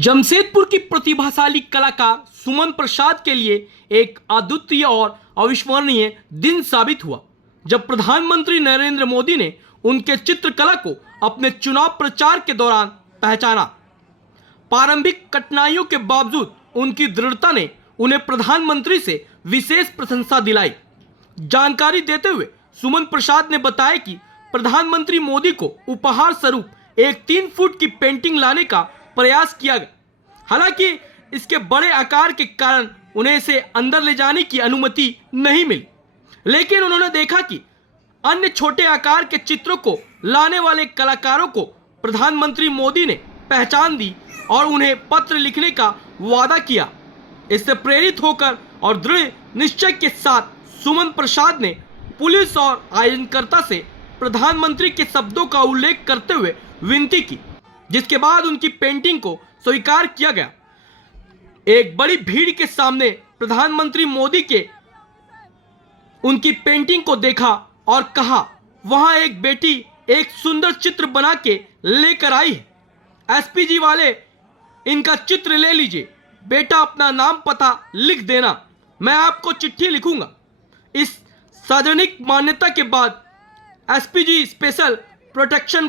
जमशेदपुर की प्रतिभाशाली कलाकार सुमन प्रसाद के लिए एक अद्वितीय और अविस्मरणीय दिन साबित हुआ जब प्रधानमंत्री नरेंद्र मोदी ने उनके चित्रकला को अपने चुनाव प्रचार के दौरान पहचाना। प्रारंभिक कठिनाइयों के बावजूद उनकी दृढ़ता ने उन्हें प्रधानमंत्री से विशेष प्रशंसा दिलाई। जानकारी देते हुए सुमन प्रसाद ने बताया कि प्रधानमंत्री मोदी को उपहार स्वरूप एक 3 फुट की पेंटिंग लाने का प्रयास किया गया। हालांकि इसके बड़े आकार के कारण उन्हें इसे अंदर ले जाने की अनुमति नहीं मिली, लेकिन उन्होंने देखा कि अन्य छोटे आकार के चित्रों को लाने वाले कलाकारों को प्रधानमंत्री मोदी ने पहचान दी और उन्हें पत्र लिखने का वादा किया। इससे प्रेरित होकर और दृढ़ निश्चय के साथ सुमन प्रसाद ने पुलिस और आयोजनकर्ता से प्रधानमंत्री के शब्दों का उल्लेख करते हुए विनती की, जिसके बाद उनकी पेंटिंग को स्वीकार किया गया। एक बड़ी भीड़ के सामने प्रधानमंत्री मोदी के उनकी पेंटिंग को देखा और कहा, वहां एक बेटी एक सुंदर चित्र बना के लेकर आई है। एसपीजी वाले इनका चित्र ले लीजिए, बेटा अपना नाम पता लिख देना, मैं आपको चिट्ठी लिखूंगा। इस सार्वजनिक मान्यता के बाद एसपीजी स्पेशल प्रोटेक्शन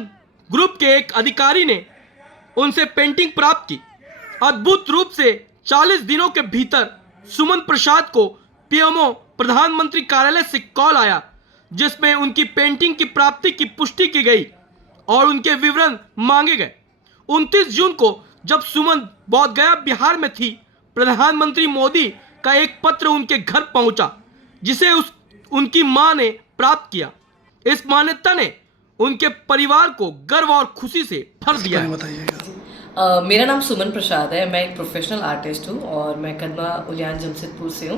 ग्रुप के एक अधिकारी ने उनसे पेंटिंग प्राप्त की। अद्भुत रूप से 40 दिनों के भीतर सुमन प्रसाद को पीएमओ प्रधानमंत्री कार्यालय से कॉल आया, जिसमें उनकी पेंटिंग की प्राप्ति की पुष्टि की गई और उनके विवरण मांगे गए। 29 जून को जब सुमन बोध गया बिहार में थी, प्रधानमंत्री मोदी का एक पत्र उनके घर पहुंचा, जिसे उनकी मां ने प्राप्त किया। इस मान्यता ने उनके परिवार को गर्व और खुशी से भर दिया। मेरा नाम सुमन प्रसाद है। मैं एक प्रोफेशनल आर्टिस्ट हूँ और मैं कदमा उलियान जमशेदपुर से हूँ।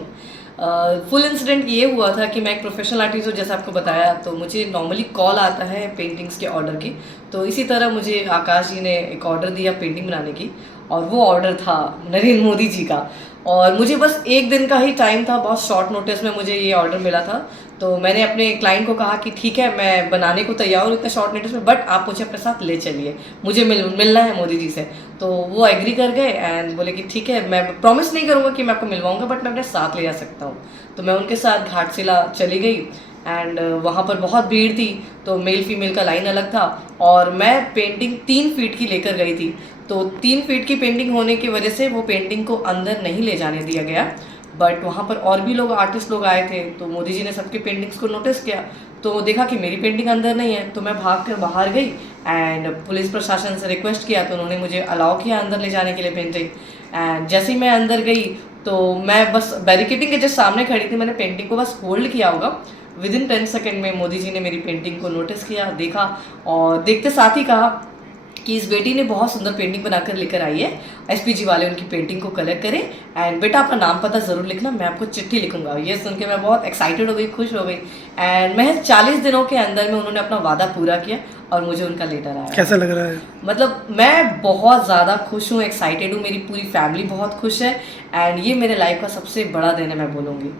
फुल इंसिडेंट ये हुआ था कि मैं एक प्रोफेशनल आर्टिस्ट हूँ, जैसे आपको बताया, तो मुझे नॉर्मली कॉल आता है पेंटिंग्स के ऑर्डर की। तो इसी तरह मुझे आकाश जी ने एक ऑर्डर दिया पेंटिंग बनाने की, और वो ऑर्डर था नरेंद्र मोदी जी का। और मुझे बस एक दिन का ही टाइम था, बहुत शॉर्ट नोटिस में मुझे ये ऑर्डर मिला था। तो मैंने अपने क्लाइंट को कहा कि ठीक है, मैं बनाने को तैयार हूँ इतने शॉर्ट नोटिस में, बट आप मुझे अपने साथ ले चलिए, मुझे मिलना है मोदी जी से। तो वो एग्री कर गए एंड बोले कि ठीक है, मैं प्रॉमिस नहीं करूँगा कि मैं आपको मिलवाऊंगा, बट मैं अपने साथ ले जा सकता हूँ। तो मैं उनके साथ घाटशिला चली गई एंड वहाँ पर बहुत भीड़ थी, तो मेल फीमेल का लाइन अलग था और मैं पेंटिंग 3 फीट की लेकर गई थी। तो 3 फीट की पेंटिंग होने की वजह से वो पेंटिंग को अंदर नहीं ले जाने दिया गया, बट वहाँ पर और भी लोग आर्टिस्ट लोग आए थे। तो मोदी जी ने सबके पेंटिंग्स को नोटिस किया, तो देखा कि मेरी पेंटिंग अंदर नहीं है। तो मैं भाग कर बाहर गई एंड पुलिस प्रशासन से रिक्वेस्ट किया, तो उन्होंने मुझे अलाउ किया अंदर ले जाने के लिए पेंटिंग। एंड जैसे ही मैं अंदर गई तो मैं बस बैरिकेडिंग के जस्ट सामने खड़ी थी, मैंने पेंटिंग को बस होल्ड किया होगा। विदिन 10 सेकेंड में मोदी जी ने मेरी पेंटिंग को नोटिस किया, देखा और देखते साथ ही कहा कि इस बेटी ने बहुत सुंदर पेंटिंग बनाकर लेकर आई है, एसपीजी वाले उनकी पेंटिंग को कलेक्ट करें एंड बेटा अपना नाम पता ज़रूर लिखना, मैं आपको चिट्ठी लिखूंगा। ये सुन के मैं बहुत एक्साइटेड हो गई, खुश हो गई। एंड महज 40 दिनों के अंदर में उन्होंने अपना वादा पूरा किया और मुझे उनका लेटर आया। कैसा लग रहा है? मतलब मैं बहुत ज़्यादा खुश हूँ, एक्साइटेड हूँ, मेरी पूरी फैमिली बहुत खुश है एंड ये मेरे लाइफ का सबसे बड़ा दिन है, मैं बोलूँगी।